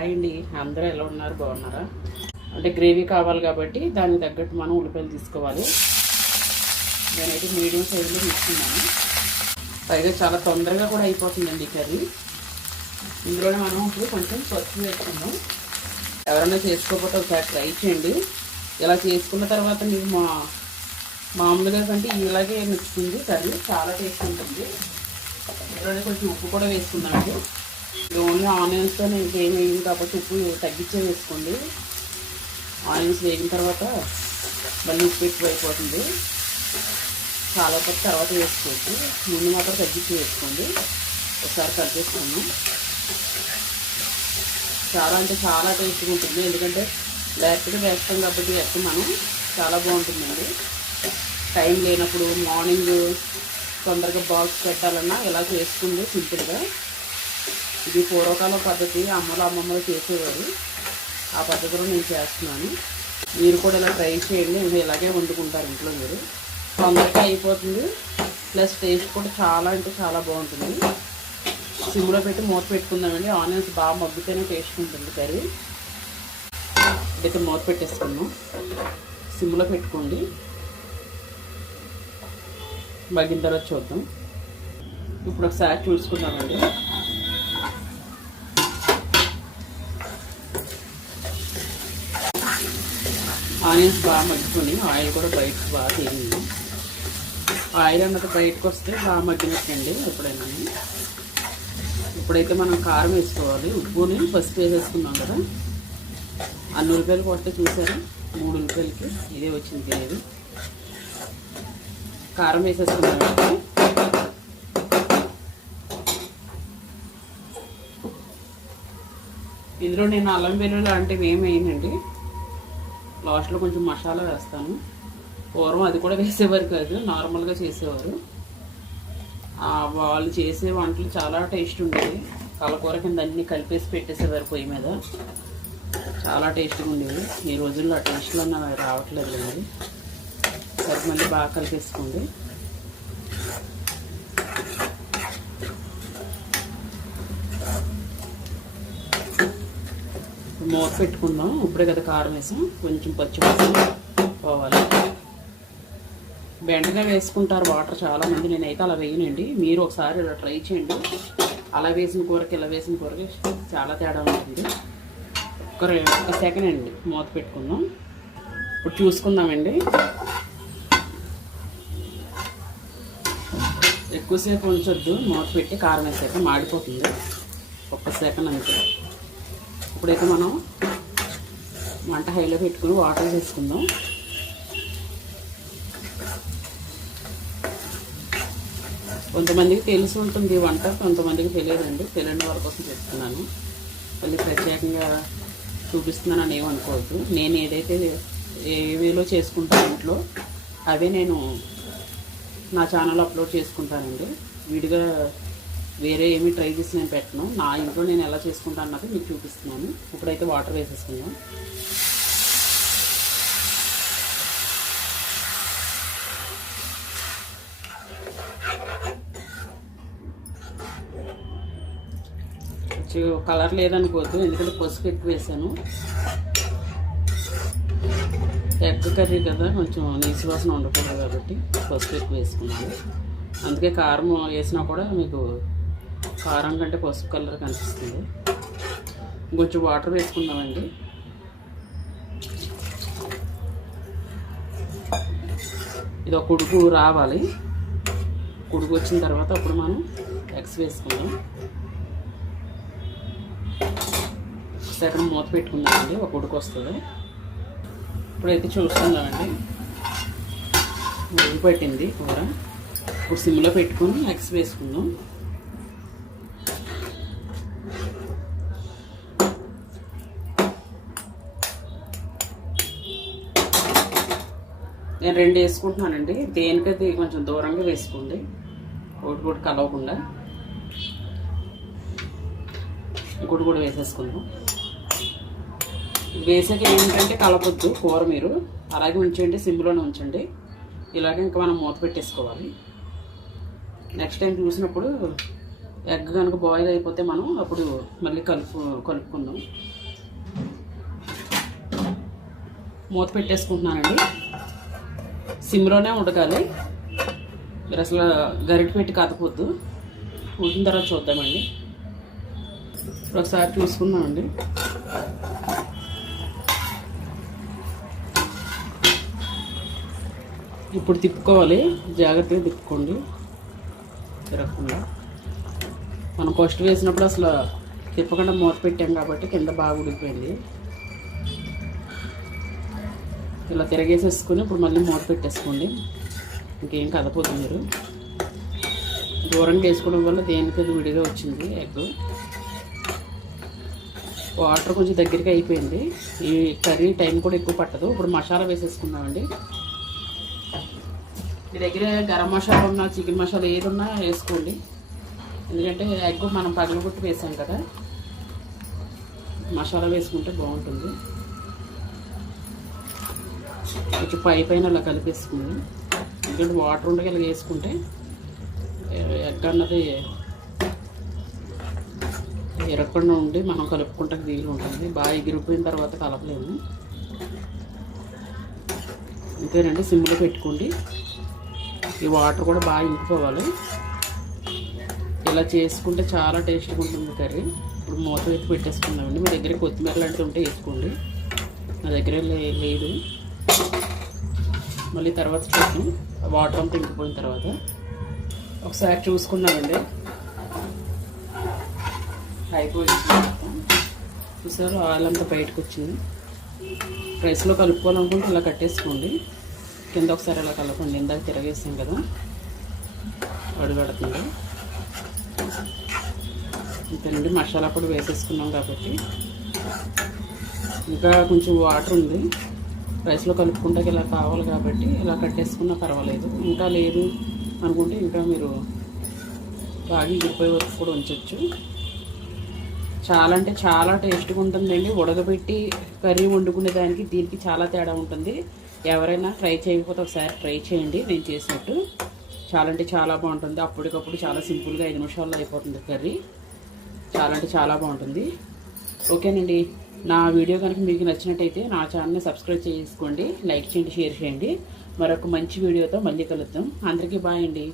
Hi అండి, అందరూ ఎలా ఉన్నారు? బాగున్నారా? అంటే గ్రేవీ కావాలి కాబట్టి దానికి తగ్గట్టు మనం ఉల్లిపాయలు తీసుకోవాలి. నేనైతే మీడియం సైజులో తీసుకున్నాను. పైగా చాలా తొందరగా కూడా అయిపోతుందండి ఈ కర్రీ. ఇందులోనే మనం ఇప్పుడు కొంచెం పసుపు వేసుకుందాం. ఎవరైనా చేసుకోకపోతే ఒకసారి ట్రై చేయండి. ఇలా చేసుకున్న తర్వాత మీకు మామూలుగా కంటే ఇలాగే నచ్చుతుంది కర్రీ, చాలా టేస్ట్ ఉంటుంది. ఇందులోనే కొంచెం ఉప్పు కూడా వేసుకుందామండి. ఓన్లీ ఆనియన్స్తో ఇంకేం వేయదు కాబట్టి ఉప్పు తగ్గించే వేసుకోండి. ఆనియన్స్ వేగిన తర్వాత మళ్ళీ ఉప్పు ఎక్కువ అయిపోతుంది. చాలా కొత్త తర్వాత వేసుకోవచ్చు, ముందు మాత్రం తగ్గించి వేసుకోండి. ఒకసారి కట్ చేసుకున్నాం. చాలా అంటే చాలా టేస్ట్గా ఉంటుంది, ఎందుకంటే డైరెక్ట్గా వేస్తాం కాబట్టి వేస్తాం మనం. చాలా బాగుంటుందండి. టైం లేనప్పుడు మార్నింగ్ తొందరగా బాక్స్ పెట్టాలన్నా ఇలా చేసుకుంది సింపుల్గా. ఇది పూర్వకాలం పద్ధతి, అమ్మమ్మలు చేసేవారు. ఆ పద్ధతిలో నేను చేస్తున్నాను. మీరు కూడా ఇలా ట్రై చేయండి. నేను ఇలాగే వండుకుంటారు ఇంట్లో. మీరు తొందరగా అయిపోతుంది, ప్లస్ టేస్ట్ కూడా చాలా అంటే చాలా బాగుంటుంది. సిమ్లో పెట్టి మూత పెట్టుకుందామండి. ఆనియన్స్ బాగా మగ్గితేనే టేస్ట్ ఉంటుంది కర్రీ. ఇదైతే మూత పెట్టేసుకున్నాం. సిమ్లో పెట్టుకోండి. మగ్గిన తర్వాత చూద్దాం. ఇప్పుడు ఒకసారి చూసుకుందామండి. ఆనియన్స్ బాగా మగ్గుకొని ఆయిల్ కూడా బయటకు బాగా తేలింది. ఆయిల్ అన్నది బయటకు వస్తే బాగా మగ్గినట్టండి ఎప్పుడైనా. ఇప్పుడైతే మనం కారం వేసుకోవాలి. ఉప్పుని పసుపు వేసేసుకున్నాం కదా. అన్ని ఉల్లిపాయలు కొట్టే చూసారా, 3 ఉల్లిపాయలకి ఇదే వచ్చింది తెలియదు. కారం వేసేసుకున్నామండి. ఇందులో నేను అల్లం వెల్లుల్లి లాంటివి ఏమి వేయనండి. లాస్ట్లో కొంచెం మసాలా వేస్తాను. పూర్వం అది కూడా వేసేవారు కాదు, నార్మల్గా చేసేవారు. వాళ్ళు చేసే వంటలు చాలా టేస్ట్ ఉండేది. కలకూర కింద అన్నీ కలిపేసి పెట్టేసేవారు పొయ్యి మీద. చాలా టేస్ట్గా ఉండేవి. ఈ రోజుల్లో ఆ టేస్ట్లో రావట్లేదు అండి. సరే మళ్ళీ బాగా కలిపేసుకోండి. మూత పెట్టుకుందాం. ఇప్పుడే కదా కారం వేసాం, కొంచెం పచ్చిమిర్చి పోవాలి. బెండకాయ వేసుకుంటారు వాటర్ చాలామంది, నేనైతే అలా వేయనండి. మీరు ఒకసారి ఇలా ట్రై చేయండి. అలా వేసిన కూరకి ఇలా వేసిన కూరకి చాలా తేడా ఉంటుంది. ఒక సెకండ్ అండి, మూత పెట్టుకుందాం. ఇప్పుడు చూసుకుందామండి. ఎక్కువసేపు ఉంచొద్దు, మూత పెట్టి కారం వేసాక మాడిపోతుంది. ఒక్క సెకండ్ అంతే. ఇప్పుడైతే మనం మంట హైలో పెట్టుకుని వాటర్ వేసుకుందాం. కొంతమందికి తెలిసి ఉంటుంది వంట, కొంతమందికి తెలియదండి. తెలియని వారి కోసం చెప్తున్నాను. మళ్ళీ ప్రత్యేకంగా చూపిస్తున్నానని ఏమనుకోవద్దు. నేను ఏదైతే ఏ వేలో చేసుకుంటాను ఇంట్లో అవే నేను నా ఛానల్లో అప్లోడ్ చేసుకుంటానండి. విడిగా వేరే ఏమీ ట్రై చేసి నేను పెట్టను. నా ఇంట్లో నేను ఎలా చేసుకుంటాను అన్నది మీకు చూపిస్తున్నాను. ఇప్పుడైతే వాటర్ వేసేసుకుందాం. కలర్ లేదనుకోవద్దు, ఎందుకంటే పసుపు ఎక్కువ వేసాను. ఎగ్ కర్రీ కదా, కొంచెం నీసు వాసన ఉండకూడదు కాబట్టి పసుపు ఎక్కువ వేసుకున్నాను. అందుకే కారం వేసినా కూడా మీకు కారం కంటే పసుపు కలర్ కనిపిస్తుంది. కొంచెం వాటర్ వేసుకుందామండి. ఇది ఒక ఉడుకు రావాలి. ఉడుకు వచ్చిన తర్వాత అప్పుడు మనం ఎగ్స్ వేసుకుందాం. సెకండ్ మూత పెట్టుకుందామండి, ఒక ఉడుకు వస్తుంది. ఇప్పుడైతే చూసుకుందామండి. ఉడుకు పెట్టింది కూర. ఇప్పుడు సిమ్లో పెట్టుకుని ఎగ్స్ వేసుకుందాం. నేను 2 వేసుకుంటున్నానండి. దేనికైతే కొంచెం దూరంగా వేసుకోండి, ఒకటి కలవకుండా. ఇంకోటి కూడా వేసేసుకుందాం. వేసాక ఏంటంటే కలపొద్దు కూర, మీరు అలాగే ఉంచండి, సిమ్లోనే ఉంచండి. ఇలాగే ఇంకా మనం మూత పెట్టేసుకోవాలి. నెక్స్ట్ టైం చూసినప్పుడు ఎగ్ కనుక బాయిల్ అయిపోతే మనం అప్పుడు మళ్ళీ కలుపుకుందాం. మూత పెట్టేసుకుంటున్నానండి. సిమ్లోనే ఉడకాలి. మీరు అసలు గరిటె పెట్టి కదపొద్దు. ఉడికిన తర్వాత చూద్దామండి. ఇప్పుడు ఒకసారి చూసుకున్నామండి. ఇప్పుడు తిప్పుకోవాలి. జాగ్రత్తగా తిప్పుకోండి తిరగకుండా. మనం ఫస్ట్ వేసినప్పుడు అసలు తిప్పకుండా మూత పెట్టాం కాబట్టి కింద బాగా ఉడికిపోయింది. ఇలా తిరగేసేసుకుని ఇప్పుడు మళ్ళీ మూత పెట్టేసుకోండి. ఇంకేం కదపోదు. మీరు దూరంగా వేసుకోవడం వల్ల దేనికి విడిగా వచ్చింది ఎగ్. వాటర్ కొంచెం దగ్గరికి అయిపోయింది. ఈ కర్రీ టైం కూడా ఎక్కువ పట్టదు. ఇప్పుడు మసాలా వేసేసుకుందామండి. మీ దగ్గర గరం మసాలా ఉన్నా చికెన్ మసాలా ఏది ఉన్నా వేసుకోండి. ఎందుకంటే ఎగ్ మనం పగలగొట్టి వేసాం కదా, మసాలా వేసుకుంటే బాగుంటుంది. కొంచెం పైన అలా కలిపేసుకుంది. ఎందుకంటే వాటర్ ఉండగా ఇలా వేసుకుంటే ఎగ్ అన్నది ఎరగకుండా ఉండి మనం కలుపుకుంటే వీలు ఉంటుంది. బాగా ఎగిరిపోయిన తర్వాత కలపలేము. అంతేనండి, సిమ్లో పెట్టుకోండి. ఈ వాటర్ కూడా బాగా ఇంకిపోవాలి. ఇలా చేసుకుంటే చాలా టేస్ట్గా ఉంటుంది కర్రీ. ఇప్పుడు మూత వేసి పెట్టేసుకుందామండి. మీ దగ్గర కొత్తిమీర లాంటివి ఉంటే వేసుకోండి. నా దగ్గర లేదు. మళ్ళీ తర్వాత చూద్దాం. వాటర్ అంతా ఇంకిపోయిన తర్వాత ఒకసారి చూసుకున్నామండి. అయిపోయింది. చూసారు ఆయిల్ అంతా బయటకు వచ్చింది. రైస్లో కలుపుకోవాలనుకుంటే ఇలా కట్టేసుకోండి. కింద ఒకసారి ఇలా కలపండి. ఇందాక తిరగేసాం కదా, అడుగడుతుంది. ఇంతేనండి, మసాలా పొడి వేసేసుకున్నాం కాబట్టి ఇంకా కొంచెం వాటర్ ఉంది. రైస్లో కలుపుకుంటే ఇలా కావాలి కాబట్టి ఇలా కట్టేసుకున్నా పర్వాలేదు. ఇంకా లేదు అనుకుంటే ఇంకా మీరు బాగా ఎగిరిపోయే వరకు కూడా ఉంచవచ్చు. చాలా అంటే చాలా టేస్ట్గా ఉంటుందండి. ఉడకబెట్టి కర్రీ వండుకునే దానికి దీనికి చాలా తేడా ఉంటుంది. ఎవరైనా ట్రై చేయకపోతే ఒకసారి ట్రై చేయండి నేను చేసినట్టు. చాలా అంటే చాలా బాగుంటుంది. అప్పటికప్పుడు చాలా సింపుల్గా 5 నిమిషాల్లో అయిపోతుంది కర్రీ. చాలా అంటే చాలా బాగుంటుంది. ఓకేనండి, నా వీడియో కనుక మీకు నచ్చినట్టయితే నా ఛానల్ని సబ్స్క్రైబ్ చేసుకోండి, లైక్ చేయండి, షేర్ చేయండి. మరొక మంచి వీడియోతో మళ్ళీ కలుద్దాం. అందరికీ బాయ్ అండి.